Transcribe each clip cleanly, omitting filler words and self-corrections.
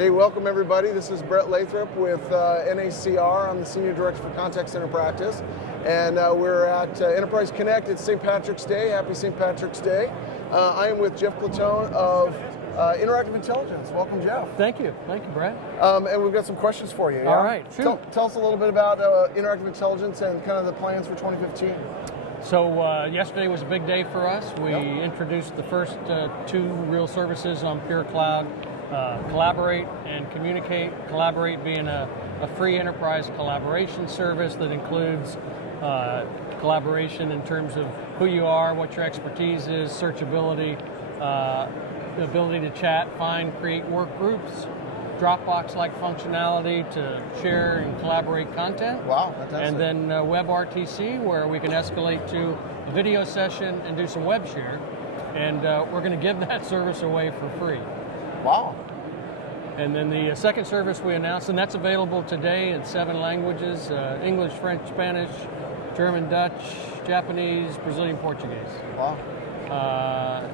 Hey, welcome everybody. This is Brett Lathrop with NACR. I'm the Senior Director for Contact Center Practice. And we're at Enterprise Connect. It's St. Patrick's Day. Happy St. Patrick's Day. I am with Jeff Platone of Interactive Intelligence. Welcome, Jeff. Thank you, Brett. And we've got some questions for you. Yeah? All right, shoot. Tell us a little bit about Interactive Intelligence and kind of the plans for 2015. So yesterday was a big day for us. We introduced the first two real services on Pure Cloud, Collaborate and Communicate. Collaborate being a free enterprise collaboration service that includes collaboration in terms of who you are, what your expertise is, searchability, the ability to chat, find, create work groups, Dropbox-like functionality to share and collaborate content. Wow, fantastic. And then WebRTC, where we can escalate to a video session and do some web share. And we're going to give that service away for free. Wow. And then the second service we announced, and that's available today in 7 languages, English, French, Spanish, German, Dutch, Japanese, Brazilian, Portuguese. Wow.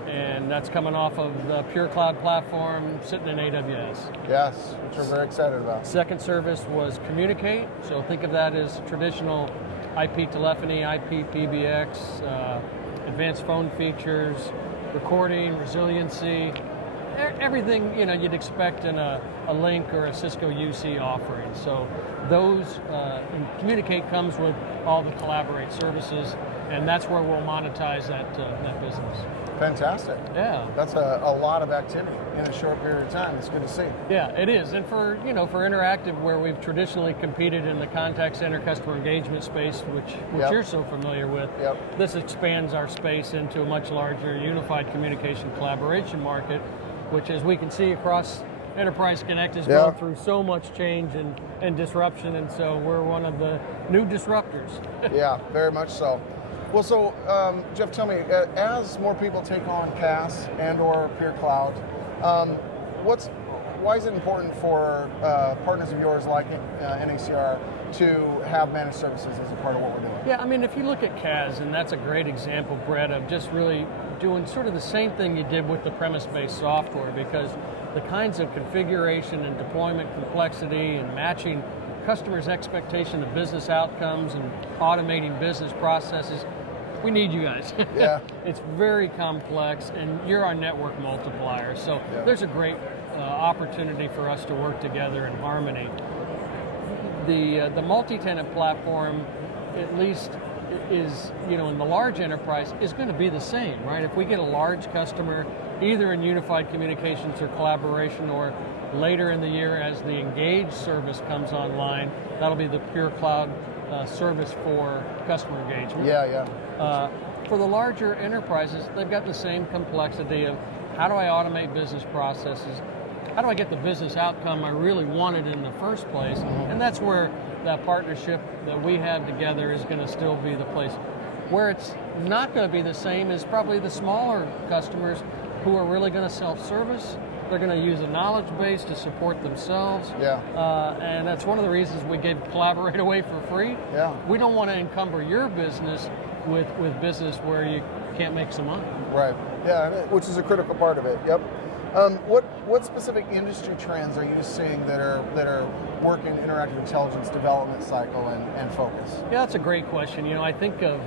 And that's coming off of the Pure Cloud platform sitting in AWS. Yes, which we're very excited about. Second service was Communicate. So think of that as traditional IP telephony, IP PBX, advanced phone features, recording, resiliency, everything you'd expect in a Link or a Cisco UC offering. So those, and Communicate comes with all the Collaborate services, and that's where we'll monetize that business. Fantastic. Yeah. That's a lot of activity in a short period of time. It's good to see. Yeah, it is. And for Interactive, where we've traditionally competed in the contact center customer engagement space, which you're so familiar with, this expands our space into a much larger unified communication collaboration market, which, as we can see across Enterprise Connect, has gone through so much change and disruption, and so we're one of the new disruptors. Yeah, very much so. Well, so Jeff, tell me, as more people take on CAS and or Pure Cloud, why is it important for partners of yours like NACR to have managed services as a part of what we're doing? Yeah, I mean, if you look at CAS, and that's a great example, Brett, of just really doing sort of the same thing you did with the premise-based software, because the kinds of configuration and deployment complexity and matching customers' expectation of business outcomes and automating business processes, we need you guys. Yeah. It's very complex, and you're our network multiplier. So there's a great opportunity for us to work together in harmony. The multi-tenant platform, at least, is, in the large enterprise, is going to be the same, right? If we get a large customer, either in unified communications or collaboration, or later in the year as the Engage service comes online, that'll be the Pure Cloud service for customer engagement. For the larger enterprises, they've got the same complexity of how do I automate business processes? How do I get the business outcome I really wanted in the first place? And that's where that partnership that we have together is going to still be the place. Where it's not going to be the same is probably the smaller customers who are really going to self-service. They're going to use a knowledge base to support themselves. And that's one of the reasons we gave Collaborate away for free. We don't want to encumber your business with business where you can't make some money. Right. Yeah, which is a critical part of it. What specific industry trends are you seeing that are working interactive intelligence development cycle and focus? Yeah, that's a great question. I think of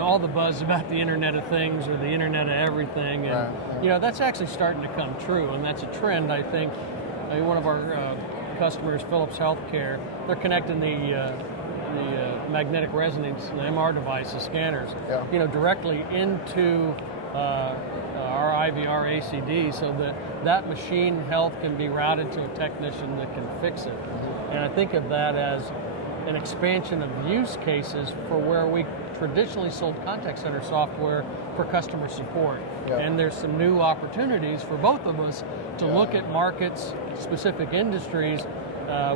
all the buzz about the Internet of Things or the Internet of Everything, and that's actually starting to come true, and that's a trend. I think one of our customers, Philips Healthcare, they're connecting the magnetic resonance, the MR devices, scanners, directly into our IVR ACD, so that machine health can be routed to a technician that can fix it. And I think of that as an expansion of use cases for where we traditionally sold contact center software for customer support. And there's some new opportunities for both of us to look at markets, specific industries,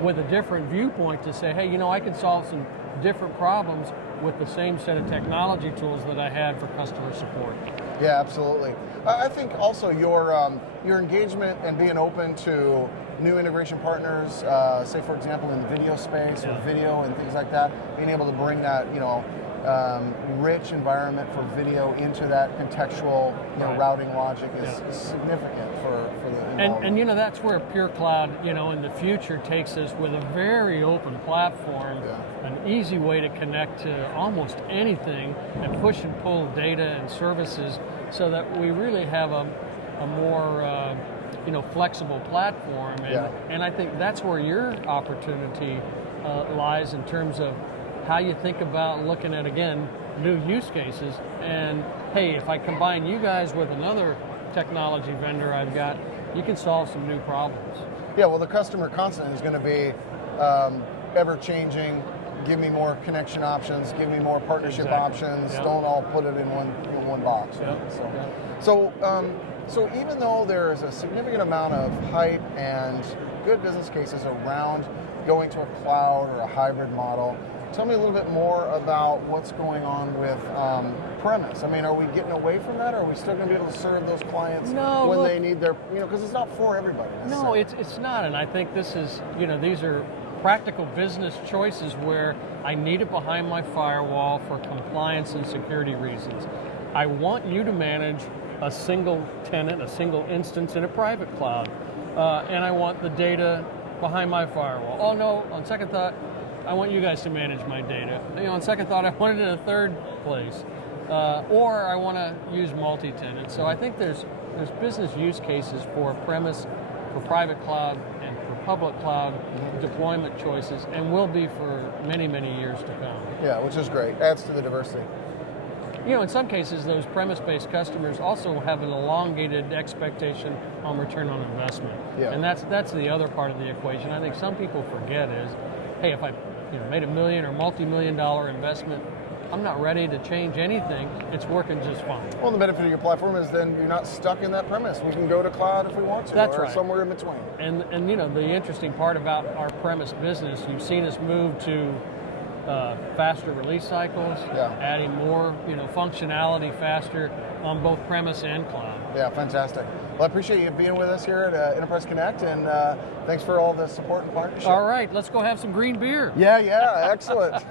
with a different viewpoint to say, hey, I can solve some different problems with the same set of technology tools that I had for customer support. Yeah, absolutely. I think also your engagement and being open to new integration partners, say for example in the video space or video and things like that, being able to bring that rich environment for video into that contextual routing logic is significant for the involved. And that's where Pure Cloud, in the future takes us with a very open platform, an easy way to connect to almost anything and push and pull data and services so that we really have a more flexible platform. And I think that's where your opportunity lies in terms of how you think about looking at, again, new use cases. And hey, if I combine you guys with another technology vendor I've got, you can solve some new problems. Yeah, well, the customer constant is going to be ever changing. Give me more connection options. Give me more partnership options. Don't all put it in one box. So even though there is a significant amount of hype and good business cases around going to a cloud or a hybrid model, tell me a little bit more about what's going on with premise. I mean, are we getting away from that, or are we still going to be able to serve those clients when they need their, because it's not for everybody. No, it's not, and I think this is, these are practical business choices where I need it behind my firewall for compliance and security reasons. I want you to manage a single tenant, a single instance in a private cloud, and I want the data behind my firewall. Oh no, on second thought, I want you guys to manage my data. On second thought, I want it in a third place. Or I want to use multi-tenant. So I think there's business use cases for premise, for private cloud, and for public cloud deployment choices, and will be for many, many years to come. Yeah, which is great. Adds to the diversity. In some cases, those premise-based customers also have an elongated expectation on return on investment. Yeah. And that's the other part of the equation. I think some people forget is, hey, if I made $1 million or multi-million-dollar investment, I'm not ready to change anything. It's working just fine. Well, the benefit of your platform is then you're not stuck in that premise. We can go to cloud if we want to, That's or right. somewhere in between. And the interesting part about our premise business, you've seen us move to faster release cycles, adding more functionality faster on both premise and cloud. Yeah, fantastic. Well, I appreciate you being with us here at Enterprise Connect, and thanks for all the support and partnership. All right, let's go have some green beer. Yeah, excellent.